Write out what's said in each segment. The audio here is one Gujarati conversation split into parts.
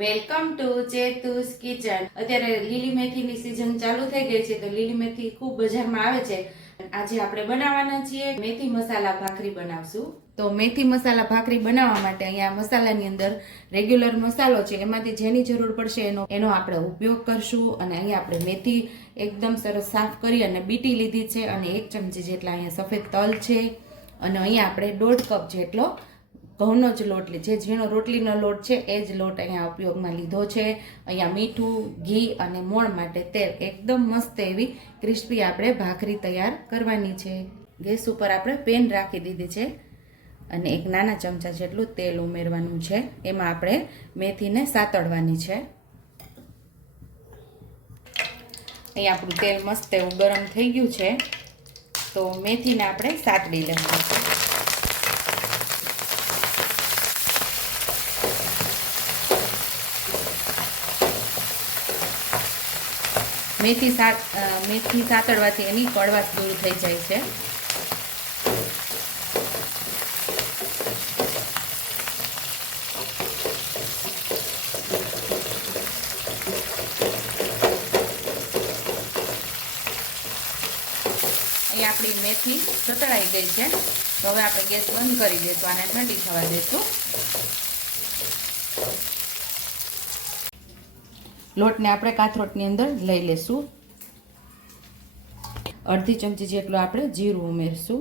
Welcome to ચેતુસ kitchen. અત્યારે લીલી મેથીની સિઝન ચાલુ થઈ ગઈ છે, તો લીલી મેથી ખૂબ બજારમાં આવે છે. આજે આપણે બનાવવાના છીએ મેથી મસાલા ભાખરી બનાવશું. તો મેથી મસાલા ભાખરી બનાવવા માટે અહીંયા મસાલાની અંદર રેગ્યુલર મસાલો છે, એમાંથી જેની જરૂર પડશે એનો એનો આપણે ઉપયોગ કરશું અને અહીંયા આપણે મેથી એકદમ સરસ સાફ કરી અને બીટી લીધી છે અને એક ચમચી જેટલા અહીંયા સફેદ તલ છે. અને અહીંયા આપણે દોઢ કપ જેટલો ઘઉંનો જ લોટ લે. જે ઝીણો રોટલીનો લોટ છે, એ જ લોટ અહીંયા ઉપયોગમાં લીધો છે. અહીંયા મીઠું, ઘી અને મોણ માટે તેલ એકદમ મસ્ત એવી ક્રિસ્પી આપણે ભાખરી તૈયાર કરવાની છે. ગેસ ઉપર આપણે પેન રાખી દીધી છે અને એક નાના ચમચા જેટલું તેલ ઉમેરવાનું છે. એમાં આપણે મેથીને સાતળવાની છે. અહીંયા આપણું તેલ મસ્ત એવું ગરમ થઈ ગયું છે. તો મેથીને આપણે સાતળી લેવાનું છે. મેથી સાત મેથી સાતળવાથી એની કડવાશ દૂર થઈ જાય છે. અહીં આપણી મેથી સતળાઈ ગઈ છે. તો હવે આપણે ગેસ બંધ કરી દઈશું, આને ઠંડી થવા દઈશું. લોટને આપણે કાથરોટની અંદર લઈ લેશું. અડધી ચમચી જેટલું આપણે જીરું ઉમેરશું.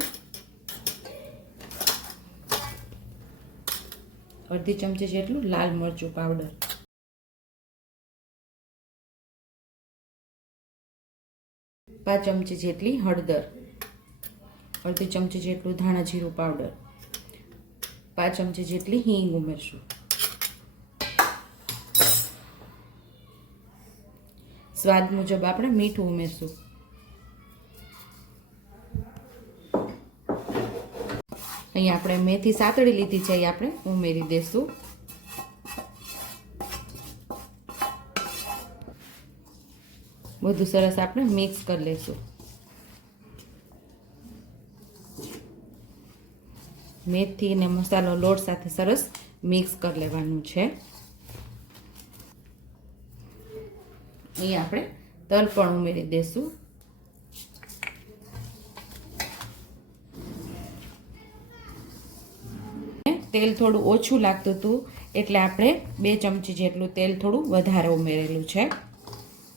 અડધી ચમચી જેટલું લાલ મરચું પાવડર પાંચ ચમચી જેટલી હળદર. અડધી ચમચી જેટલું ધાણા જીરું પાવડર પાંચ ચમચી જેટલી હિંગ ઉમેરશું. સ્વાદ મુજબ આપણે મીઠું ઉમેરશું. અહીંયા આપણે મેથી સાતળી લીધી છે એ આપણે ઉમેરી દેશું. બધું સરસ આપણે મિક્સ કરી લઈશું મેથી અને મસાલો લોટ સાથે સરસ મિક્સ કરી લેવાનું છે. અહીં આપણે તલ પણ ઉમેરી દઈશું તેલ થોડું ઓછું લાગતું હતું એટલે આપણે બે ચમચી જેટલું તેલ થોડું વધારે ઉમેરેલું છે.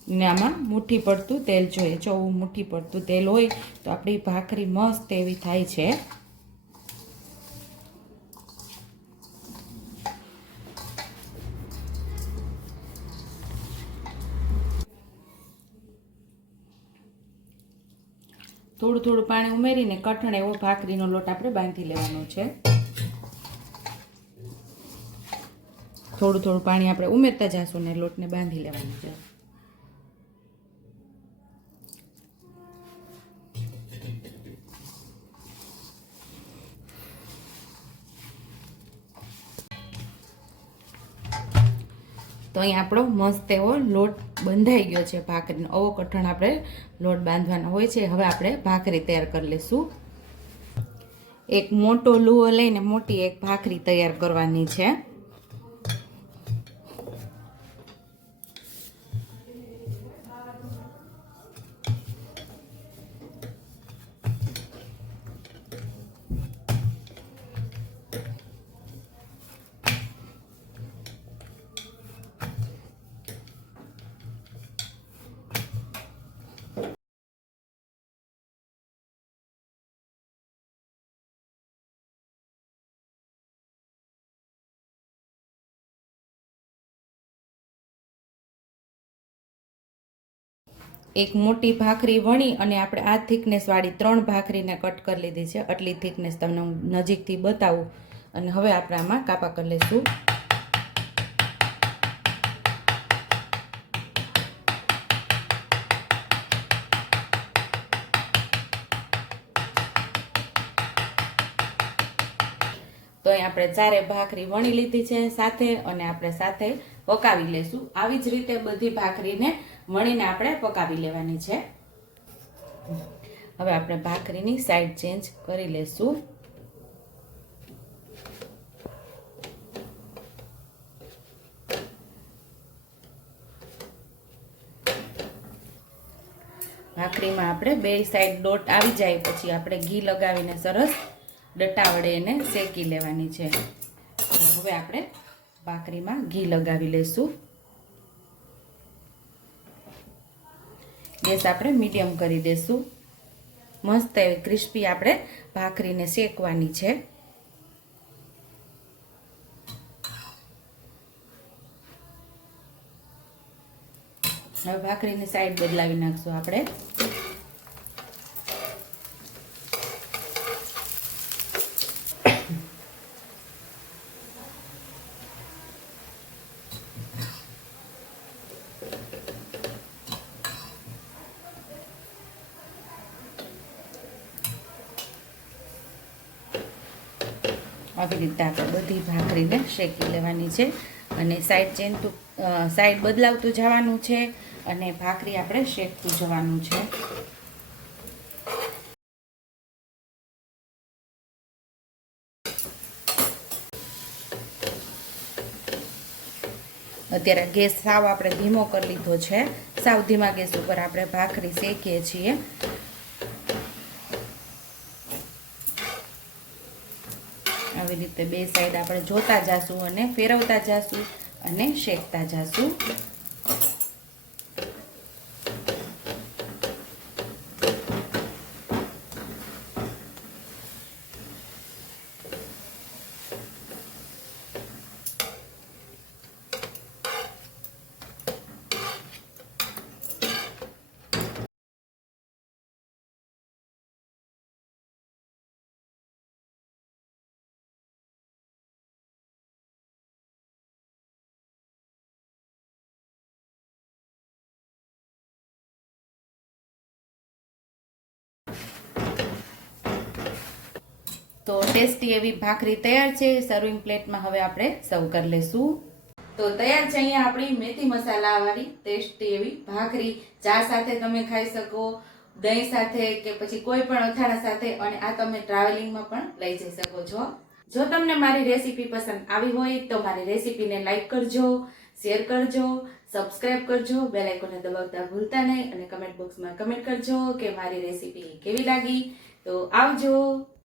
ને આમાં મુઠ્ઠી પડતું તેલ જોઈએ. જો મુઠ્ઠી પડતું તેલ હોય તો આપણી ભાખરી મસ્ત એવી થાય છે. થોડું થોડું પાણી ઉમેરીને કઠણ એવો ભાખરીનો લોટ આપણે બાંધી લેવાનો છે. થોડું થોડું પાણી આપણે ઉમેરતા જઈશું ને લોટને બાંધી લેવાનું છે. તો અહીં આપણો મસ્ત એવો લોટ બંધાઈ ગયો છે ભાખરીનો. અવો કઠણ આપણે લોટ બાંધવાનો હોય છે. હવે આપણે ભાખરી તૈયાર કરી લઈશું. એક મોટો લુઓ લઈને મોટી એક ભાખરી તૈયાર કરવાની છે. એક મોટી ભાખરી વણી અને આપણે આ થિકનેસ વાળી ત્રણ ભાખરીને કટ કરી લીધી છે. આટલી થિકનેસ તમને હું નજીકથી બતાવું અને હવે આપણે આમાં કાપા કરી લઈશું. આપણે ચારે ભાખરી વણી લીધી છે સાથે અને આપણે સાથે પકાવી લેશું. આવી જ રીતે બધી ભાખરીને વણીને આપણે પકાવી લેવાની છે. હવે આપણે ભાખરીની સાઈડ ચેન્જ કરી લેશું. ભાખરીમાં આપણે બે સાઈડ દોટ આવી જાય, પછી આપણે ઘી લગાવીને સરસ ડટ્ટા વડે એને શેકી લેવાની છે. હવે આપણે ભાખરીમાં ઘી લગાવી લઈશું ગેસ આપણે મીડિયમ કરી દઈશું મસ્ત એવી ક્રિસ્પી આપણે ભાખરીને શેકવાની છે. હવે ભાખરીની સાઈડ બદલાવી નાખશું આપણે. આવી રીતે આપણે બધી ભાખરીને શેકી લેવાની છે. અને સાઈડ ચેન સાઈડ બદલાવતું જવાનું છે અને ભાખરી આપણે શેકતું જવાનું છે. અત્યારે ગેસ સાવ આપણે ધીમો કરી લીધો છે. સાવ ધીમા ગેસ ઉપર આપણે ભાખરી શેકીએ છીએ. આવી રીતે બે સાઈડ આપણે જોતા જાશું અને ફેરવતા જાશું અને શેકતા જાશું. તો ટેસ્ટી એવી ભાખરી તૈયાર છે. સર્વિંગ પ્લેટમાં હવે આપણે સર્વ કરી લેશું. તો તૈયાર છે અહીંયા આપણી મેથી મસાલા વાળી ટેસ્ટી એવી ભાખરી. ચા સાથે તમે ખાઈ શકો, દહીં સાથે કે પછી કોઈ પણ અથાણા સાથે અને આ તમે ટ્રાવેલિંગમાં પણ લઈ જઈ શકો છો. જો તમને મારી રેસીપી પસંદ આવી હોય તો મારી રેસીપીને લાઈક કરજો શેર કરજો સબસ્ક્રાઇબ કરજો બેલ આઇકોને દબાવતા ભૂલતા નહીં અને કમેન્ટ બોક્સમાં કમેન્ટ કરજો કે મારી રેસીપી કેવી લાગી. તો આવજો.